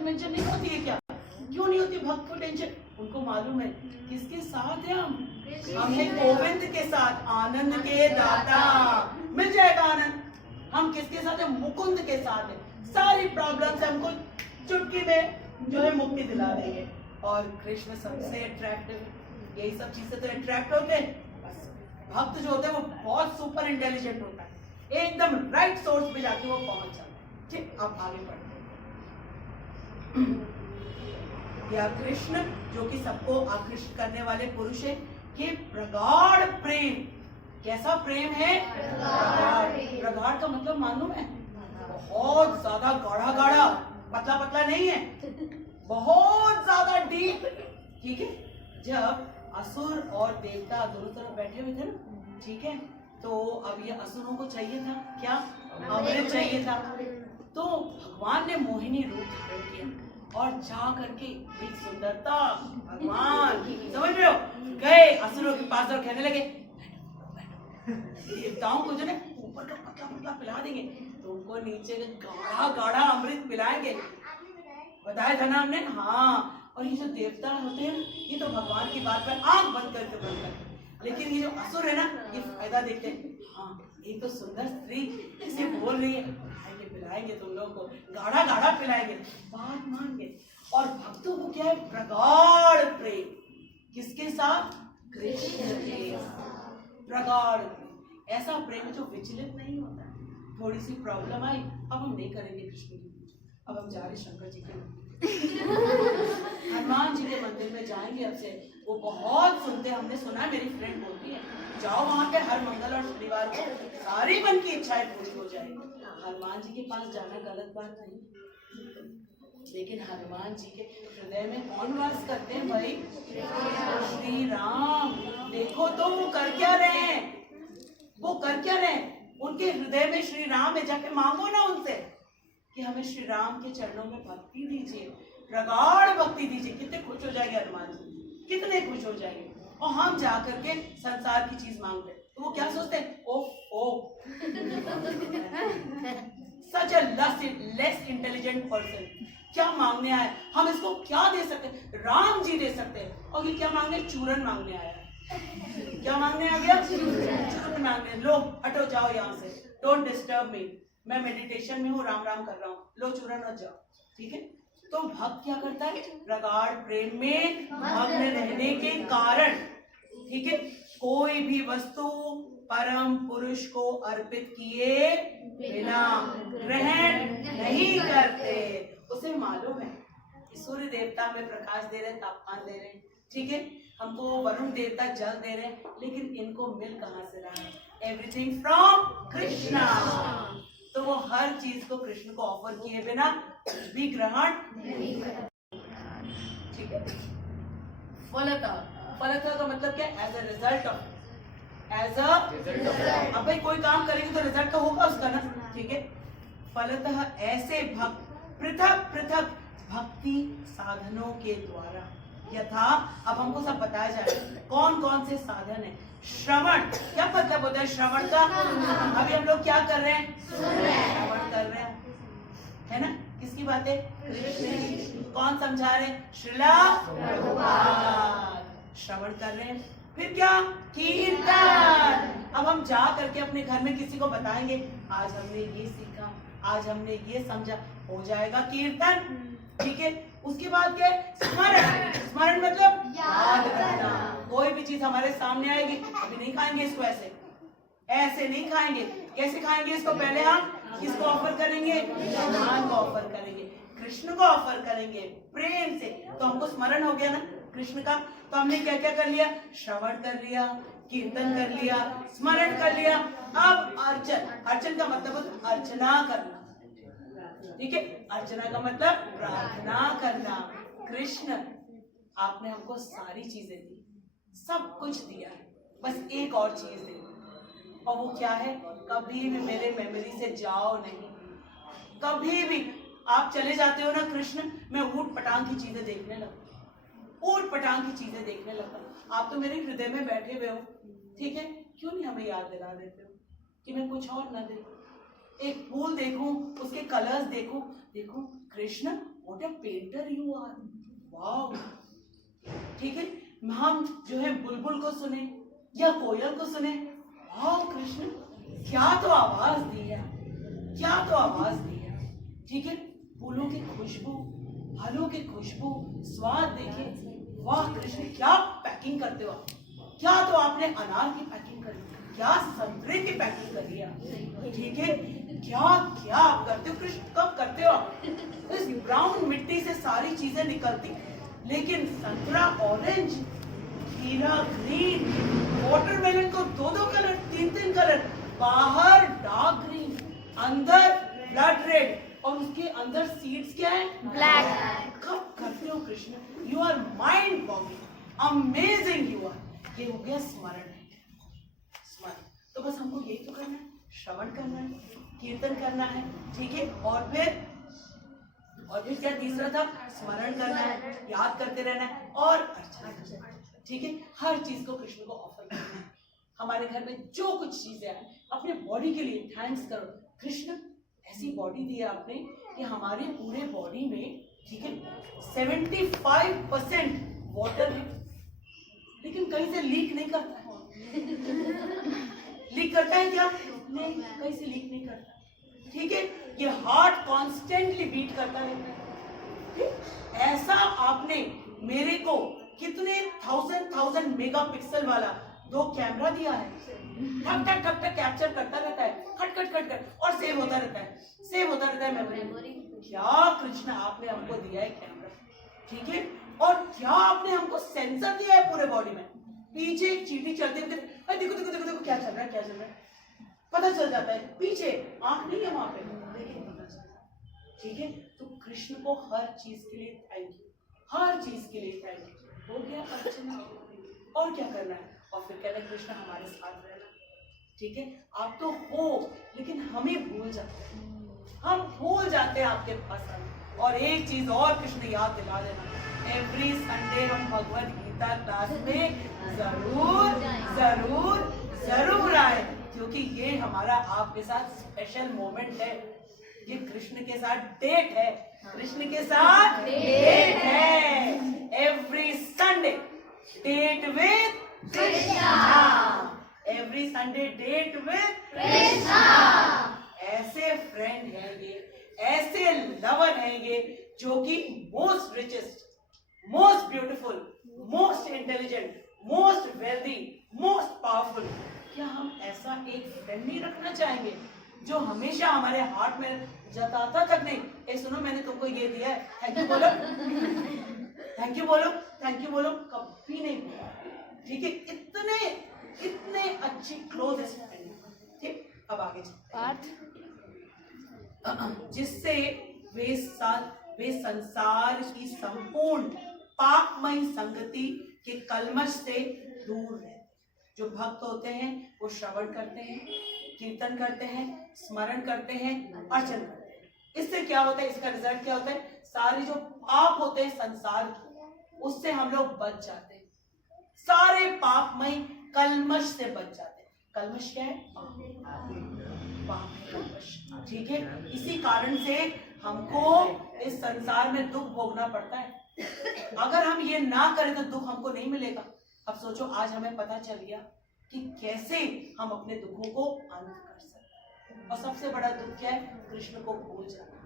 Tension mention नहीं होती है क्या? क्यों नहीं होती भक्त को टेंशन? उनको मालूम है किसके साथ है हम हैं गोविंद के साथ, आनंद के दाता। मिल जाएगा आनंद। हम किसके साथ है? मुकुंद के साथ है। सारी प्रॉब्लम से हमको चुटकी में जो है मुक्ति दिला देंगे। और कृष्ण सबसे अट्रैक्टिव, यही सब चीजें तो अट्रैक्ट होते हैं। भक्त जो होते हैं वो बहुत सुपर इंटेलिजेंट होता है, एकदम राइट सोर्स पे जाके वो पहुंच जाता है। ठीक, अब आगे बढ़ते हैं। या कृष्ण जो कि सबको आकृष्ट करने वाले पुरुष है, कि प्रगाढ़ प्रेम। कैसा प्रेम है? प्रगाढ़। प्रगाढ़ का मतलब मालूम है? बहुत ज्यादा गाढ़ा गाढ़ा, पतला पतला नहीं है, बहुत ज्यादा डीप। ठीक है, जब असुर और देवता दोनों तरफ बैठे हुए थे ना, ठीक है, तो अब ये असुरों को चाहिए था क्या? अमृत चाहिए था। तो भगवान ने मोहिनी रूप धारण किया और जा करके एक सुंदरता, भगवान समझ रहे हो, गए असुरों के पास और कहने लगे देवताओं को जो है ऊपर का पतला पतला पिला देंगे, तो उनको नीचे का गाढ़ा गाढ़ा अमृत पिलाएंगे। बताया था ना हमने? हाँ। और ये जो देवता होते हैं ये तो भगवान की बात पर आंख बंद करके बनता है, लेकिन ये जो असुर है ना ये फायदा देखते हैं। हाँ, ये तो सुंदर स्त्री इसे बोल रही है, पिलाएंगे तुम लोगों को, गाढ़ा गाढ़ा पिलाएंगे, बात मान गए। और भक्तों को क्या है? प्रगाढ़ प्रेम। किसके साथ? कृष्ण के साथ। प्रगाढ़ ऐसा प्रेम जो विचलित नहीं होता है। थोड़ी सी प्रॉब्लम आई, अब हम नहीं करेंगे कृष्ण की पूजा, अब हम जा रहे शंकर जी के हनुमान जी के मंदिर में जाएंगे अब से। वो बहुत सुनते, हमने सुना, मेरी फ्रेंड बोलती है जाओ वहां पे हर मंगल और शनिवार को सारी मन की इच्छाएं पूरी हो जाएगी। हनुमान जी के पास जाना गलत बात नहीं, लेकिन हनुमान जी के हृदय में कौन वास करते हैं भाई? श्री राम। देखो तो वो कर क्या रहे हैं, वो कर क्या रहे हैं? उनके हृदय में श्री राम है, जाके मांगो ना उनसे कि हमें श्री राम के चरणों में भक्ति दीजिए, प्रगाढ़ भक्ति दीजिए। कितने खुश हो जाएंगे हनुमान जी, कितने खुश हो जाएंगे। और हम जा करके संसार की चीज मांगते हैं तो वो क्या सोचते हैं? ओह सच अ लेस इंटेलिजेंट पर्सन, क्या मांगने आया? हम इसको क्या दे सकते हैं? राम जी दे सकते हैं। और ये क्या मांगने? चूरन मांगने आया। क्या मांगने आ गया? चूरन मांगने। लो हटो, जाओ यहाँ से, डोंट डिस्टर्ब मी, मैं मेडिटेशन में हूँ, राम राम कर रहा हूँ, लो चूरन और जाओ। ठीक है, तो भक्त क्या करता है? प्रगाढ़ प्रेम में मग्न रहने के कारण, ठीक है, कोई भी वस्तु परम पुरुष को अर्पित किए बिना ग्रहण नहीं करते। उसे मालूम है कि सूर्य देवता हमें प्रकाश दे रहे, तापमान दे रहे, ठीक है, हमको वरुण देवता जल दे रहे, लेकिन इनको मिल कहां से रहा है? Everything from Krishna. तो वो हर चीज को कृष्ण को ऑफर किए बिना कुछ भी ग्रहण नहीं करते। ठीक है, फलतः, फलतः का मतलब क्या? As a result of, as a, अब भाई कोई काम करेंगे तो रिजल्ट तो होगा उसका ना, ठीक है। फलतः ऐसे भक्त पृथक पृथक भक्ति साधनों के द्वारा, यथा, अब हमको सब बताया जाए कौन कौन से साधन है। श्रवण, क्या मतलब होता है श्रवण का? अभी हम लोग क्या कर रहे हैं? श्रवण कर रहे हैं, है ना? किसकी बातें? कृष्ण की। कौन समझा रहे? श्रीला प्रभुपाद। श्रवण कर रहे हैं, फिर क्या? कीर्तन। अब हम जा करके अपने घर में किसी को बताएंगे, आज हमने ये सीखा, आज हमने ये समझा, हो जाएगा कीर्तन। ठीक है, उसके बाद क्या? स्मरण। स्मरण मतलब याद रखना। कोई भी चीज हमारे सामने आएगी, अभी नहीं खाएंगे इसको, ऐसे ऐसे नहीं खाएंगे। कैसे खाएंगे इसको? पहले हम किसको ऑफर करेंगे? भगवान को ऑफर करेंगे, कृष्ण को ऑफर करेंगे प्रेम से। तो हमको स्मरण हो गया ना कृष्ण का। तो हमने क्या क्या कर लिया? श्रवण कर लिया, कीर्तन कर लिया, स्मरण कर लिया। अब अर्चन, अर्चन का मतलब अर्चना करना, ठीक है, अर्चना का मतलब प्रार्थना करना। कृष्ण आपने हमको सारी चीजें दी, सब कुछ दिया है, बस एक और चीज दे, और वो क्या है? कभी भी मेरे मेमोरी से जाओ नहीं। कभी भी आप चले जाते हो ना कृष्ण, मैं ऊट पटांग की चीजें देखने लगता, ऊट पटांग की चीजें देखने लगता। आप तो मेरे हृदय में बैठे हुए हो, ठीक है, क्यों नहीं हमें याद दिला देते हो कि मैं कुछ और न देखूं? एक फूल देखूं, उसके कलर्स देखूं, देखूं Krishna what a painter you are, wow. ठीक है, हम जो है बुलबुल को सुने या कोयल को सुने, वाओ कृष्ण क्या तो आवाज दी है, क्या तो आवाज दी है। ठीक है, फूलों की खुशबू, फलों की खुशबू, स्वाद देखिए, वाह कृष्ण क्या पैकिंग करते हो आप, क्या तो आपने अनार की पैकिंग करी, क्या संतरे की पैकिंग करी है। ठीक है, क्या क्या आप करते हो कृष्ण, कब करते हो आप? इस ब्राउन मिट्टी से सारी चीजें निकलती, लेकिन संतरा ऑरेंज, खीरा ग्रीन, वाटरमेलन को 2-2 कलर, 3-3 कलर, बाहर डार्क ग्रीन, अंदर ब्लड रेड, और उसके अंदर सीड्स क्या है? ब्लैक। कब करते हो Krishna? You are mind boggling, amazing you are. ये हो गया स्मरण, स्मरण। तो बस हमको यही तो करना है, श्रवण करना है, कीर्तन करना है। ठीक है, और फिर क्या तीसरा था? स्मरण करना है, याद करते रहना है और अर्चना। ठीक है, हर चीज को कृष्ण को ऑफर करना है। हमारे घर में जो कुछ चीजें आए, अपने बॉडी के लिए थैंक्स करो, कृष्ण ऐसी बॉडी दी है आपने कि हमारे पूरे बॉडी में, ठीक है, 75% वाटर है, लेकिन कहीं से लीक नहीं करता है। लीक करता है क्या? नहीं, कहीं से लीक नहीं करता। ठीक है, ये हार्ट कॉन्स्टेंटली बीट करता रहता है। ठीक? ऐसा आपने मेरे को कितने 1000 मेगापिक्सल वाला 2 कैमरा दिया है, ठक ठक ठक ठक कैप्चर करता रहता है, खट खट खट खट, और सेव होता रहता है, सेव होता रहता है मेमोरी। क्या कृष्ण आपने हमको दिया है कैमरा, ठीक है, और क्या आपने हमको सेंसर दिया है पूरे बॉडी में। पीछे एक चींटी चलती है, देखो देखो देखो देखो क्या चल रहा है, क्या चल रहा है, पता चल जाता है। पीछे आंख नहीं है वहां पे, लेकिन पता चल जाता है। ठीक है, तो कृष्ण को हर चीज के लिए थैंक यू, हर चीज के लिए थैंक यू। हो गया अर्चना, और क्या करना है? और फिर कहना कृष्ण हमारे साथ रहना। ठीक है, आप तो हो, लेकिन हमें भूल जाते हैं, हम भूल जाते हैं आपके पास आना। और एक चीज और कृष्ण याद दिला देना, एवरी संडे हम भगवद गीता क्लास में जरूर जरूर जरूर आए, क्योंकि ये हमारा आपके साथ स्पेशल मोमेंट है। ये कृष्ण के साथ डेट है, कृष्ण के साथ डेट है। Every Sunday date with Krishna, every Sunday date with Krishna. ऐसे फ्रेंड है ये, ऐसे लवर है ये, जो कि most richest, most beautiful, most intelligent, most wealthy, most powerful. क्या हम ऐसा एक फ्रेंड नहीं रखना चाहेंगे जो हमेशा हमारे हार्ट में जताता तक नहीं, ए सुनो मैंने तुमको ये दिया है, थैंक यू बोलो, थैंक यू बोलो, थैंक यू बोलो, कभी नहीं बोला। ठीक है, इतने अच्छी क्लोजेस्ट फ्रेंड। ठीक, अब आगे चलते हैं। जिससे वे संसार की संपूर्ण पापमय संगति के कलमश से दूर रहे। जो भक्त होते हैं वो श्रवण करते हैं, कीर्तन करते हैं, स्मरण करते हैं, अर्चन करते हैं। इससे क्या होता है, इसका रिजल्ट क्या होता है? सारे जो पाप होते हैं संसार के, उससे हम लोग बच जाते हैं, सारे पापमय कलमश से बच जाते हैं। कलमश क्या है? पाप कलमश। ठीक है, इसी कारण से हमको इस संसार में दुख भोगना पड़ता है। अगर हम ये ना करें तो दुख हमको नहीं मिलेगा। अब सोचो, आज हमें पता चल गया कि कैसे हम अपने दुखों को अंत कर सकते हैं। और सबसे बड़ा दुख क्या है? कृष्ण को भूल जाना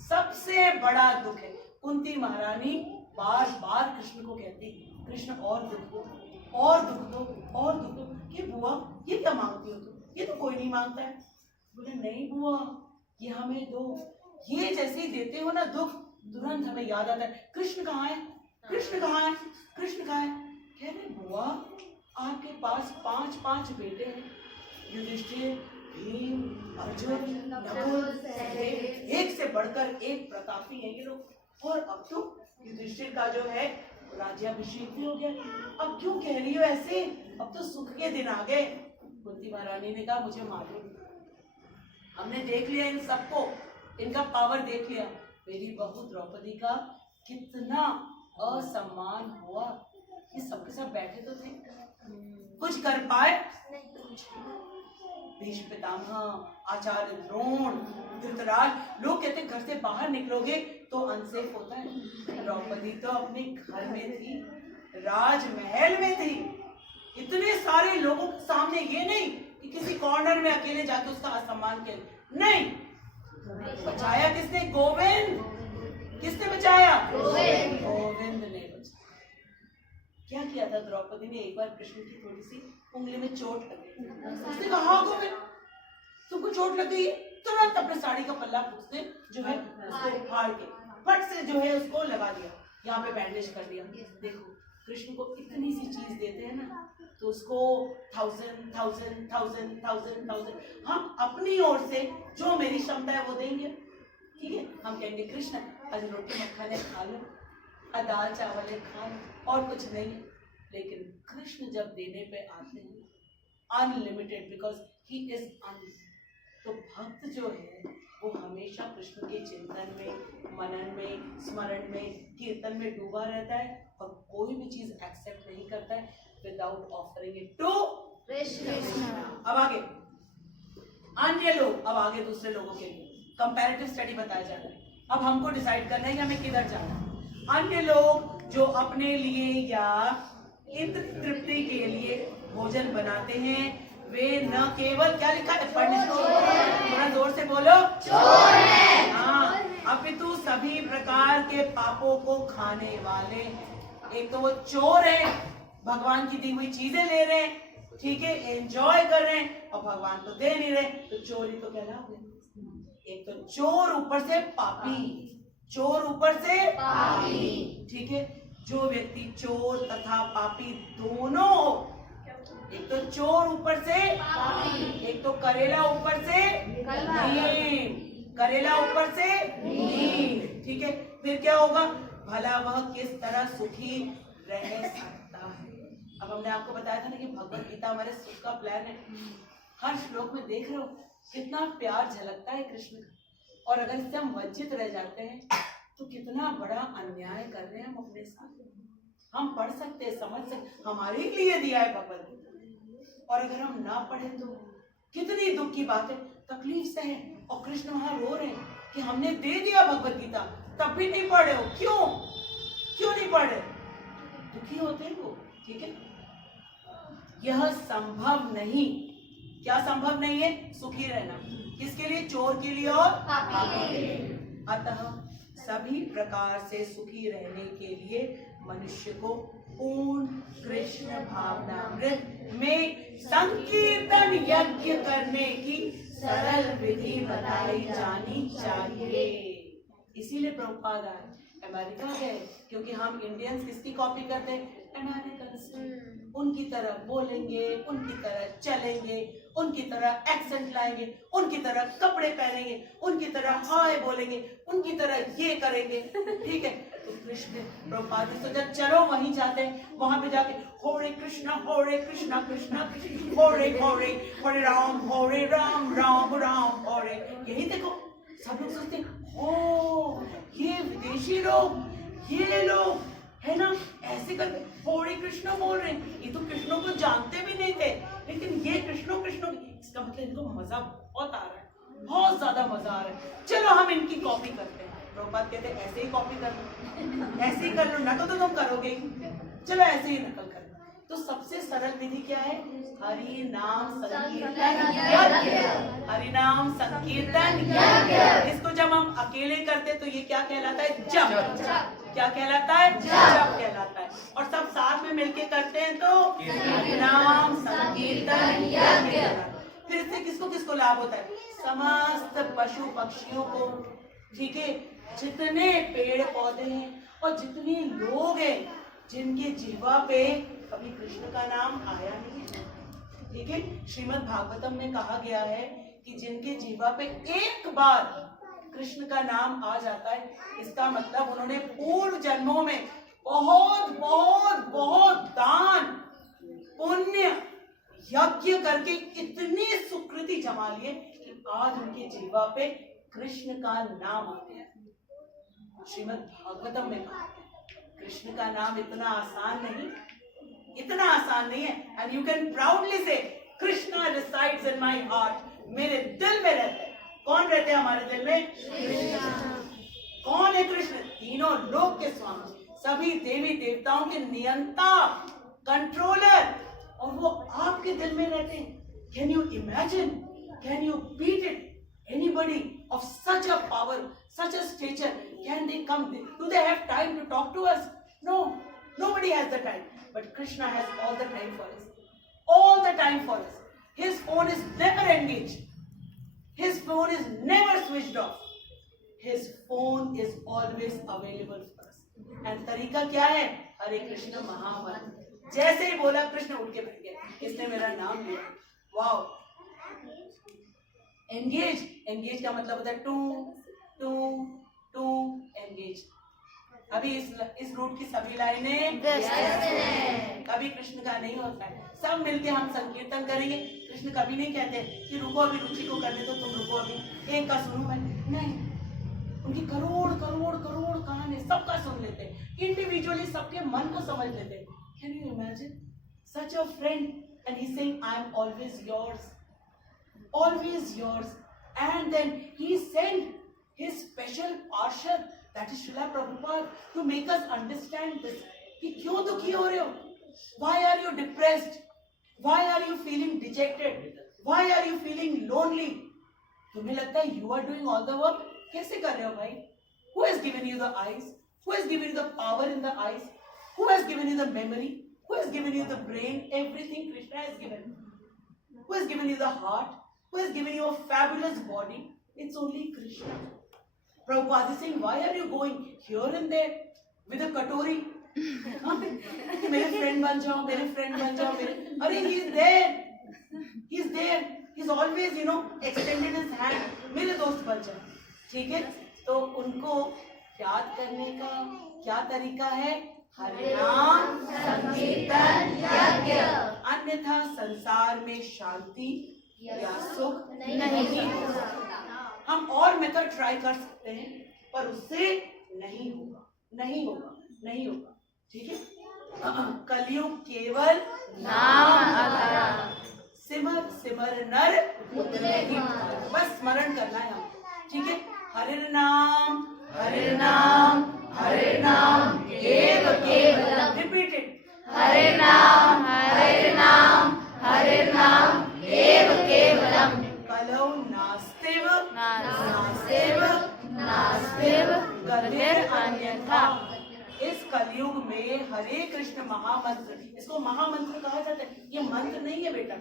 सबसे बड़ा दुख है। कुंती महारानी बार बार कृष्ण को कहती, कृष्ण और दुख दो, और दुख दो, और दुख दो। कि बुआ ये क्या मांगती हो तुम, ये तो कोई नहीं मांगता है। बोले नहीं बुआ, ये हमें दो। ये जैसे ही देते हो ना दुख, तुरंत हमें याद आता है कृष्ण कहाँ है, कृष्ण कहाँ है, कृष्ण कहाँ है। कह रहे बुआ आपके पास 5 बेटे हैं, युधिष्ठिर, भीम, अर्जुन, नकुल, सहदेव, एक से बढ़कर एक प्रतापी है ये लोग। और अब तो युधिष्ठिर का जो है राज्याभिषेक भी हो गया। अब क्यों कह रही हो ऐसे, अब तो सुख के दिन आ गए। कुंती महारानी ने कहा मुझे मालूम, हमने देख लिया इन सबको, इनका पावर देख लिया। मेरी बहू द्रौपदी का कितना असम्मान हुआ। ये सबके सब बैठे तो थे, कुछ कर पाए? भीष्म पितामह, आचार्य द्रोण, धृतराज, लोग कहते घर से बाहर निकलोगे तो अनसेफ होता है। द्रौपदी तो अपने घर में थी, राजमहल में थी, इतने सारे लोगों के सामने, ये नहीं कि किसी कॉर्नर में अकेले जाके उसका असम्मान किया, नहीं, बचाया किसने? गोविंद। किसने बचाया? गोविंद ने बचाया। क्या किया था द्रौपदी ने? एक बार कृष्ण की थोड़ी सी उंगली में चोट लग गई, उसने कहा हाँ गोविंद तुमको चोट लग गई है, तुरंत अपने साड़ी का पल्ला उसने जो है उसको फाड़ के फट से जो है उसको लगा दिया, यहाँ पे बैंडेज कर दिया। देखो कृष्ण को इतनी सी चीज देते हैं ना, तो उसको 1000 हम अपनी ओर से जो मेरी क्षमता है वो देंगे, ठीक है। हम कहेंगे कृष्ण आज रोटी मक्खन खा लो, दाल चावल खा लो, और कुछ नहीं। लेकिन कृष्ण जब देने पे आते हैं unlimited, because he is unlimited, तो भक्त जो है वो हमेशा कृष्ण के चिंतन में, मनन में, स्मरण में, कीर्तन में डूबा रहता है और कोई भी चीज एक्सेप्ट नहीं करता है without offering it to Krishna. अब आगे अन्य लोग, अब आगे दूसरे लोगों के लिए कंपैरेटिव स्टडी बताया जा रहा है। अब हमको डिसाइड करना है कि हमें किधर जाना है। अन्य लोग जो अपने लिए या इंद्र तृप्ति के लिए भोजन बनाते हैं, वे न केवल, क्या लिखा है पढ़ने को, थोड़ा जोर से बोलो, चोर है। हाँ, अपितु सभी प्रकार के पापों को खाने वाले। एक तो वो चोर है, भगवान की दी हुई चीजें ले रहे हैं, ठीक है, एंजॉय कर रहे हैं, और भगवान तो दे नहीं रहे, तो चोरी तो कहला गए। एक तो चोर ऊपर से पापी, चोर ऊपर से पापी, ठीक है। जो व्यक्ति चोर तथा पापी दोनों, एक तो चोर ऊपर से पापी, एक तो करेला ऊपर से नीम, करेला ऊपर से नीम, ठीक है। फिर क्या होगा? भला वह किस तरह सुखी रह सकता है। अब हमने आपको बताया था ना कि भगवत गीता हमारे सुख का प्लान है। हर श्लोक में देख रहे हो कितना प्यार झलकता है कृष्ण का, और अगर इससे हम वंचित रह जाते हैं तो कितना बड़ा अन्याय कर रहे हैं हम अपने साथ। हम पढ़ सकते हैं, समझ सकते, हमारे लिए दिया है भगवत गीता, और अगर हम ना पढ़े तो कितनी दुख की बात है, तकलीफ से है। और कृष्ण वहां रो रहे हैं कि हमने दे दिया भगवत गीता, तब भी नहीं पढ़े हो, क्यों नहीं पढ़े? दुखी होते हैं वो, ठीक है। यह संभव नहीं, क्या संभव नहीं है? सुखी रहना। किसके लिए? चोर के लिए और पापी के लिए। अतः सभी प्रकार से सुखी रहने के लिए मनुष्य को पूर्ण कृष्ण भावनामृत में संकीर्तन यज्ञ करने की सरल विधि बताई जानी चाहिए। इसीलिए प्रभुपाद आए, अमेरिका गए, क्योंकि हम इंडियंस किसकी कॉपी करते हैं? अमेरिकन्स की। उनकी तरह बोलेंगे, उनकी तरह चलेंगे, उनकी तरह एक्सेंट लाएंगे, उनकी तरह कपड़े पहनेंगे, उनकी तरह हाय बोलेंगे, उनकी तरह ये करेंगे, ठीक है। तो कृष्ण प्रभुपाद ने सोचा चलो वहीं जाते हैं, वहां पे जाके हरे कृष्णा कृष्णा कृष्णा हरे हरे राम राम राम हरे। यही देखो सब लोग सोचते हैं ओ ये विदेशी लोग, ये लोग है ना ऐसे करके हरे कृष्ण बोल रहे हैं, ये तो कृष्णों को जानते भी नहीं थे, लेकिन ये कृष्णों, इसका मतलब इनको मजा बहुत आ रहा है, बहुत ज्यादा मजा आ रहा है, चलो हम इनकी कॉपी करते हैं। प्रभुपाद कहते हैं ऐसे ही कॉपी कर लो, ऐसे ही कर लो, नकल तो तुम करोगे ही, चलो ऐसे ही नकल कर लो। तो सबसे सरल विधि क्या है? हरि नाम संकीर्तन यज्ञ, हरि नाम संकीर्तन यज्ञ। इसको जब हम अकेले करते तो ये क्या कहलाता है? जप। क्या कहलाता है? जप कहलाता है। और सब साथ में मिलके करते हैं तो हरि नाम संकीर्तन यज्ञ। फिर इससे किसको किसको लाभ होता है? समस्त पशु पक्षियों को, ठीक है, जितने पेड़ पौधे हैं और जितने लोग हैं जिनके जीवा पे कभी कृष्ण का नाम आया नहीं है, ठीक है। श्रीमद् भागवतम में कहा गया है कि जिनके जीवा पे एक बार कृष्ण का नाम आ जाता है, इसका मतलब उन्होंने पूर्व जन्मों में बहुत बहुत बहुत दान पुण्य यज्ञ करके इतनी सुकृति जमा लिए कि आज उनके जीवा पे कृष्ण का नाम आ गया। श्रीमद् भागवतम में कहा कृष्ण का नाम इतना आसान नहीं है। एंड यू कैन प्राउडली से Krishna resides in my heart, मेरे दिल में रहते हैं। कौन रहते हैं हमारे दिल में? कृष्ण। कौन है कृष्ण? तीनों लोक के स्वामी, सभी देवी देवताओं के नियंता, कंट्रोलर, और वो आपके दिल में रहते हैं। Can you imagine, can you beat it? Anybody of such a power, such a stature, can they come? Do they have time to talk to us? No, nobody has the time. But Krishna has all the time for us. All the time for us. His phone is never engaged. His phone is never switched off. His phone is always available for us. And तरीका क्या है? हरे कृष्ण महामंत्र। जैसे ही बोला कृष्ण उठ के बैठ गया, इसने मेरा नाम लिया। वाओ! एंगेज, एंगेज का मतलब होता है टू टू टू एंगेज। अभी इस रूट की सभी लाइनें कभी कृष्ण का नहीं होता है। सब मिलके हम संकीर्तन करेंगे। कृष्ण कभी नहीं कहते कि रुको अभी रुचि को करने दो, तुम रुको अभी एक का सुनूं मैं, नहीं। उनकी करोड़ करोड़ करोड़ कहानी सबका सुन लेते हैं, इंडिविजुअली सबके मन को समझ लेते हैं। Can you imagine such a friend and he saying I am always yours, always yours. And then he sent his special parshad, that is Srila Prabhupada, to make us understand this. कि क्यों दुखी हो रहे हो? Why are you depressed? Why are you feeling dejected? Why are you feeling lonely? तुम्हें लगता है you are doing all the work? कैसे कर रहे हो भाई? Who has given you the eyes? Who has given you the power in the eyes? Who has given you the memory? Who has given you the brain? Everything Krishna has given. Who has given you the heart? Who has given you a fabulous body? It's only Krishna. Prabhupada is saying, why are you going here and there with a katori? मेरे friend बन जाओ, मेरे friend बन जाओ, मेरे, अरे he is there, he is there, he's always extended his hand, मेरे दोस्त बन जाओ, ठीक है? तो उनको याद करने का क्या तरीका है? हरे नाम संकीर्तन यज्ञ, अन्यथा संसार में शांति या सुख नहीं होगा। हम और मेथड ट्राई कर सकते हैं पर उससे नहीं होगा, नहीं होगा, नहीं होगा, ठीक है? कलयुग केवल नाम आधार, सिमर सिमर नर नहीं, बस स्मरण करना है हम, ठीक है? हरे नाम हरे नाम हरे नाम केव केवलम, रिपीट इट, हरे नाम हरे नाम हरे नाम एव केवलम, कलौ नास्तिव नास्तिव नास्तिव गतिर् अन्यथा। इस कलयुग में हरे कृष्ण महामंत्र, इसको महामंत्र कहा जाता है। ये मंत्र नहीं है बेटा,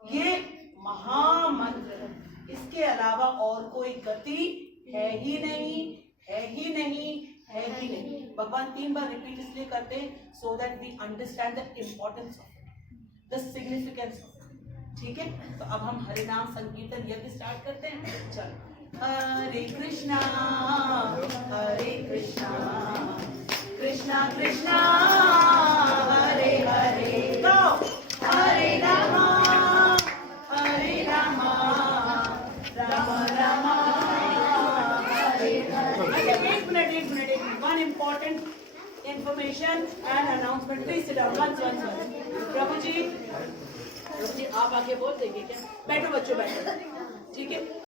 ये महामंत्र है। इसके अलावा और कोई गति है ही नहीं, है ही नहीं, है ही नहीं। भगवान 3 बार रिपीट इसलिए करते हैं so that we understand the importance of it, the significance of, ठीक है? तो अब हम हरे नाम संकीर्तन यज्ञ स्टार्ट करते हैं। चलो, हरे कृष्णा कृष्णा कृष्णा हरे हरे, तो हरे राम राम राम हरे हरे। एक minute, one important information and announcement. Please sit down once. प्रभु जी आप आके बोल देंगे क्या? बैठो बच्चों बैठो, ठीक है?